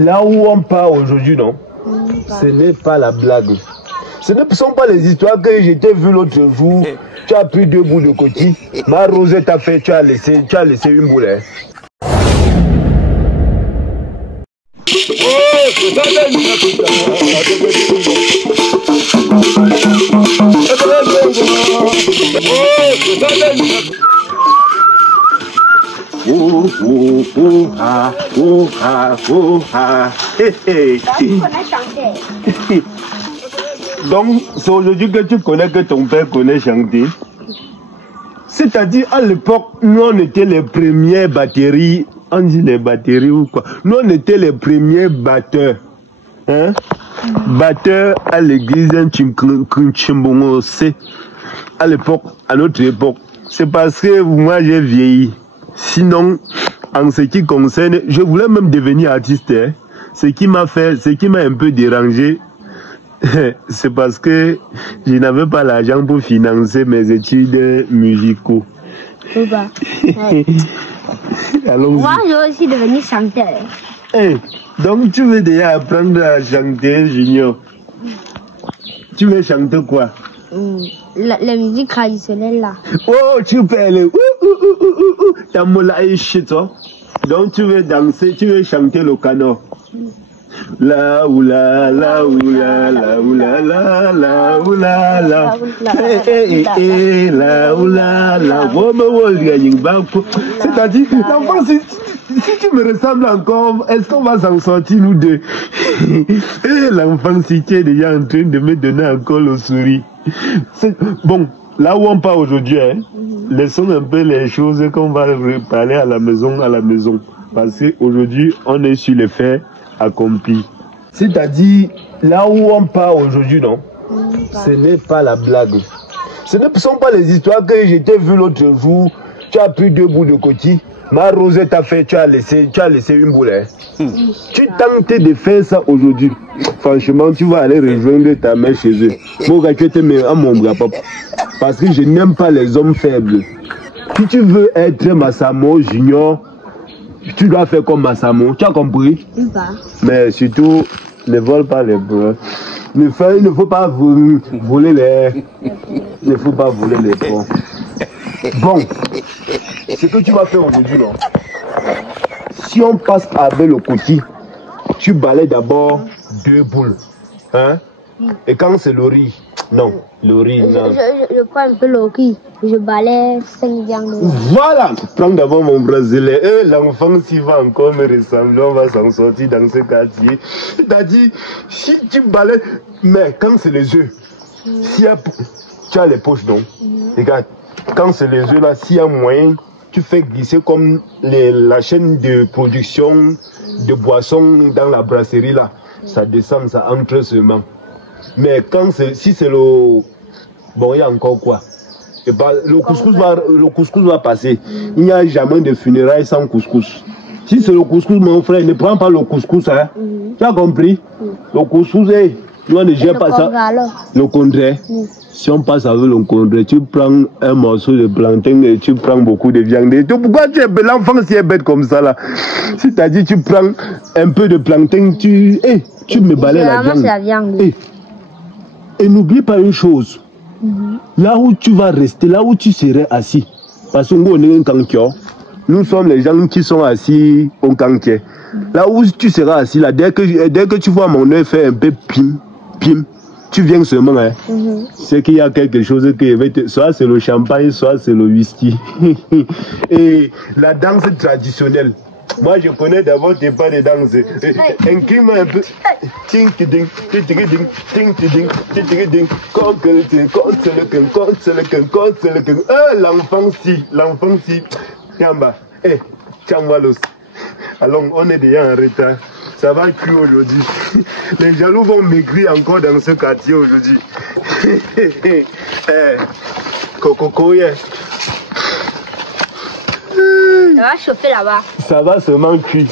là où on part aujourd'hui, non? Ce n'est pas la blague. Ce ne sont pas les histoires que je t'ai vu l'autre jour. Tu as pris 2 bouts de coquille. Ma rosette t'a fait, tu as laissé une boule. Hein. Donc, c'est aujourd'hui que tu connais, que ton père connaît chanter. C'est-à-dire, à l'époque, nous, on était les premières batteries. On dit les batteries ou quoi? Nous, on était les premiers batteurs. Hein? Batteurs à l'église, à l'époque, à notre époque. C'est parce que moi, j'ai vieilli. Sinon, en ce qui concerne, je voulais même devenir artiste. Hein? Ce qui m'a un peu dérangé, c'est parce que je n'avais pas l'argent pour financer mes études musicaux. Ouais. Moi, je veux aussi devenir chanteur. Hey, donc, tu veux déjà apprendre à chanter, Junior? Tu veux chanter quoi? La musique traditionnelle là. Oh, tu peux aller. T'as moula et shit, toi. Donc, tu veux danser, tu veux chanter le canon. La oula, la oula, la oula, la la oula, la la oula, la c'est-à-dire, l'enfant, si tu me ressembles encore, est-ce qu'on va s'en sortir nous deux? L'enfant, si tu es déjà en train de me donner encore le sourire. Bon, là où on part aujourd'hui, hein, laissons un peu les choses qu'on va parler à la maison. Parce qu'aujourd'hui, on est sur les faits accomplis. C'est-à-dire, là où on part aujourd'hui, non? Ce n'est pas la blague. Ce ne sont pas les histoires que je t'ai vu l'autre jour. Tu as pris 2 bouts de coquille. Ma rosette t'a fait, tu as laissé une boule. Hein. Tu tentes de faire ça aujourd'hui. Franchement, tu vas aller rejoindre ta mère chez eux. Moi, tu étais à mon bras, papa. Parce que je n'aime pas les hommes faibles. Si tu veux être Massamo Junior, tu dois faire comme Massamo. Tu as compris? Mais surtout, ne vole pas les bras. Il ne faut pas voler les... Il ne faut pas voler les fonds. Bon, ce que tu vas faire aujourd'hui, non? Si on passe avec le côté, tu balayes d'abord 2 boules. Hein? Et quand c'est le riz, non, le riz, non. Je prends un peu le riz, je balaye 5 viandes. Voilà, prends d'abord mon brasilet. L'enfant, s'il va encore me ressembler, on va s'en sortir dans ce quartier. C'est-à-dire, si tu balayes, mais quand c'est les œufs, si tu as les poches, non? Regarde. Quand c'est les œufs là, s'il y a moyen, tu fais glisser comme la chaîne de production de boissons dans la brasserie là. Ça descend, ça entre seulement. Mais si c'est le... Bon, il y a encore quoi? Et bah, le couscous va passer. Il n'y a jamais de funérailles sans couscous. Si c'est le couscous, mon frère, ne prends pas le couscous. Hein? Tu as compris? Le couscous, toi ne gère pas ça. Le contraire. Si on passe avec le contraire, tu prends un morceau de plantain et tu prends beaucoup de viande. Et pourquoi l'enfant si est bête comme ça là? C'est-à-dire tu prends un peu de plantain, tu me balayes la viande. Et n'oublie pas une chose. Là où tu vas rester, là où tu serais assis. Parce que nous sommes les gens qui sont assis au kanké. Là où tu seras assis là, dès que tu vois mon œil faire un peu pim, tu viens seulement, hein. C'est qu'il y a quelque chose qui soit c'est le champagne, soit c'est le whisky. Et la danse traditionnelle. Moi, je connais d'abord des pas de danse. Incline-moi un peu. L'enfant si. Yamba. Tchambalos. Alors, on est déjà en retard. Ça va cuire aujourd'hui. Les jaloux vont maigrir encore dans ce quartier aujourd'hui. Coco, yeah. Ça va chauffer là-bas. Ça va seulement cuire.